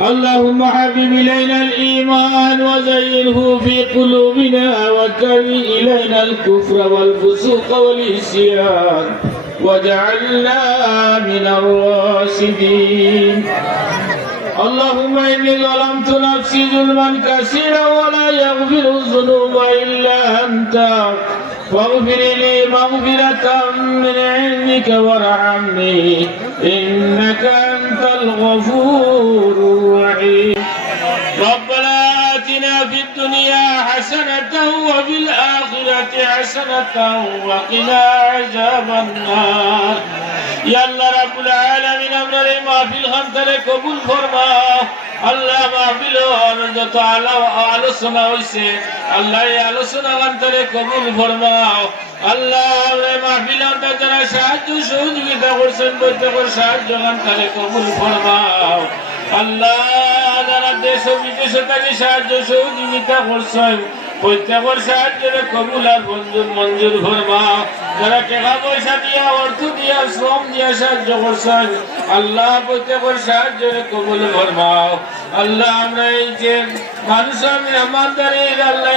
اللهم حبب إلينا الإيمان وزينه في قلوبنا وكره إلينا الكفر والفسوق والعصيان واجعلنا من الراشدين. اللهم إني ظلمت نفسي ظلما كثيرا ولا يغفر الذنوب إلا أنت فاغفر لي مغفرة من عندك وارحمني إنك أنت الغفور الرحيم. ربنا آتنا في الدنيا حسنة وفي الآخرة حسنة وقنا عذاب النار. يا الله رب العالمين أمرنا ما في الخمسة قبول فرما আল্লাহ মাহফিল যত আলোচনা হয়েছে আল্লাহ এই আলোচনা গান্তরে কবুল ফরমাও। আল্লাহ মাহফিল যারা সাহায্য সহযোগিতা করছেন প্রত্যেকের সাহায্য গান্তরে কবুল ফরমাও। আল্লাহ যারা দেশ ও বিদেশে তাকে সাহায্য সহযোগিতা করছেন প্রত্যেকের সাহায্যের কবুল আর মঞ্জুর ফরমাও। যারা টাকা পয়সা দিয়া অর্থ দিয়া শ্রম দিয়া সাহায্য করছেন আল্লাহ প্রত্যেকের সাহায্যের কবুল ফরমাও। আল্লাহ আমরা এই যে মানুষ আমি আমাদের আল্লাহ